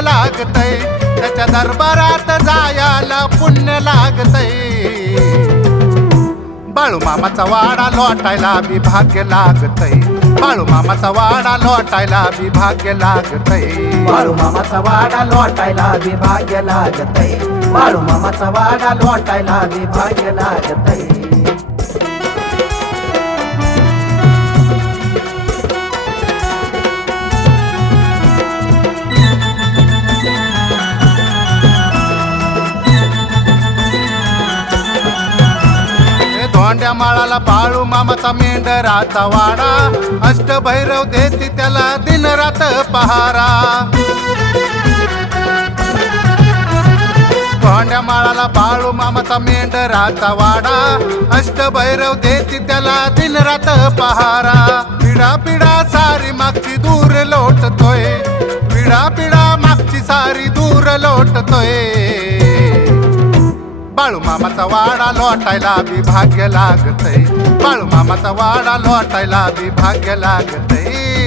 लागतय. त्याच्या दरबारात जायला पुण्य लागतय. बाळू मामाचा वाडा लोटायला बी भाग्य लागतय. बाळू मामाचा वाडा लोटायला बी भाग्य लागतय. बाळू मामाचा वाडा लोटायला विभाग्य लागतय. बाळू मामाचा वाडा लोटायला विभाग्य लागतय. हे माळाला बाळू मामाचा मेंढराचा वाडा. अष्टभैरव देती त्याला दिन रात पहारा. धोंड्या माळाला बाळू मामाचा मेंढराचा वाडा. अष्टभैरव देती त्याला दिन रात पहारा. पिढा पिढा सारी मागची दूर लोटतोय. पिढा पिढा मागची सारी दूर लोटतोय. बाळू मामाचा वाडा लोटायला बी भाग्य लागतय. बाळू मामाचा वाडा लोटायला बी भाग्य लागतय.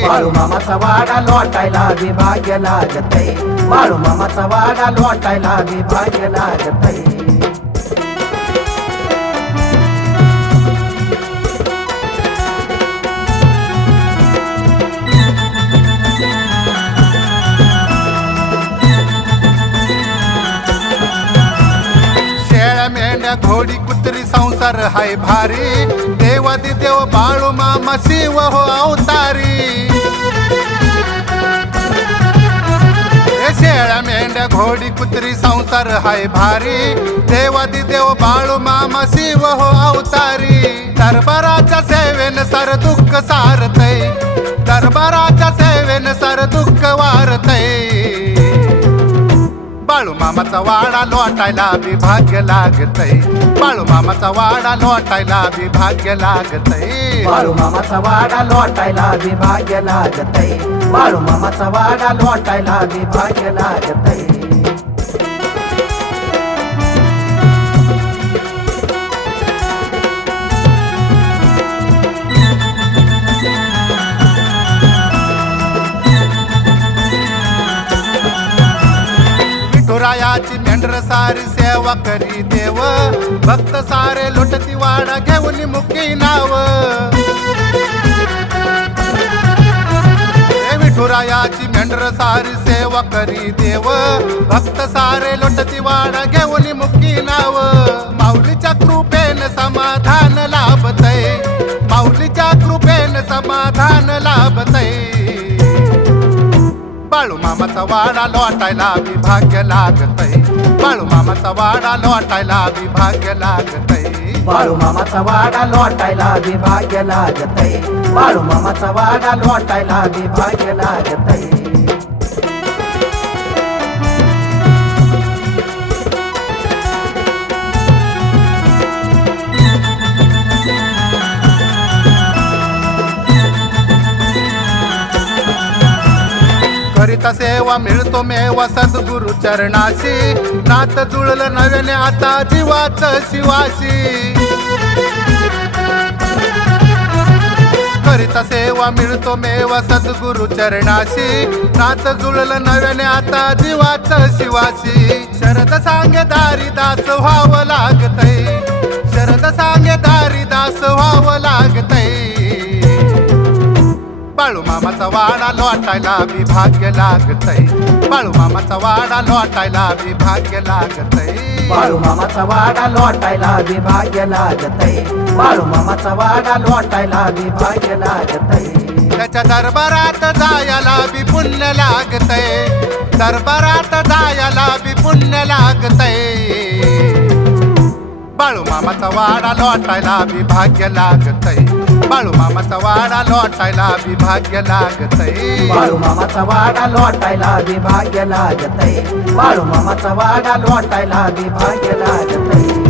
बाळू मामाचा वाडा लोटायला बी भाग्य लागतय. बाळू मामाचा वाडा लोटायला बी भाग्य लागतय. शेळ्या घोडी कुत्री संसार हाय भारी. देवादी देव बाळू मामा शिव हो अवतारी. शेळ्या मेंढ्या घोडी कुत्री संसार हाय भारी. देवादी देव बाळू मामा शिव हो अवतारी. दरबाराच्या सेवेन सर दुःख सारतय. दरबाराच्या सेवेन सर दुःख वारतय. बाळू मामाचा वाडा लोटायला बी भाग्य लागतय. बाळू मामाचा वाडा लोटायला बी भाग्य लागतय. बाळू मामाचा वाडा लोटायला विभाग्य लागतय. बाळू मामाचा वाडा लोटायला विभाग्य लागतय. विठुरायाची मेंढर सारी सेवा करी देव. भक्त सारे लुटती वाडा घेऊन मुखी नाव. विठुरायाची मेंढर सारी सेवा करी देव. भक्त सारे लुटती वाडा घेऊन बाळू मामाचा वाडा लोटायला बी भाग्य लागतय. बाळू मामाचा वाडा लोटायला बी भाग्य लागतय. बाळू मामाचा वाडा लोटायला विभाग्य लागतय. बाळू मामाचा वाडा लोटायला विभाग्य लागतय. करिता सेवा मिळतो मेवा सद्गुरु चरणाशी. नात जुळलं नव्याने आता जीवाच शिवाशी. करिता सेवा मिळतो मेवा सद्गुरु चरणाशी. नात जुळलं नव्याने आता जीवाच शिवाशी. शरद सांगे दारी दास व्हावं लागतय. शरद सांगे दारी दास व्हावं लागतय. मामाचा वाडा लोटायला बी भाग्य लागतय. बाळू मामाचा वाडा लोटायला बी भाग्य लागतय. बाळू मामाचा वाडा लोटायला विभाग्य लागतय. बाळू मामाचा वाडा लोटायला विभाग्य लागतय. त्याच्या दरबारात जायला बी पुण्य लागतय. दरबारात जायला बी पुण्य लागतय. बाळू मामाचा वाडा लोटायला बी भाग्य लागतय. बाळू मामाचा वाडा लोटायला विभाग्य लागतय. बाळू मामाचा वाडा लोटायला विभाग्य लागतय. बाळू मामाचा वाडा लोटायला विभाग्य लागतय.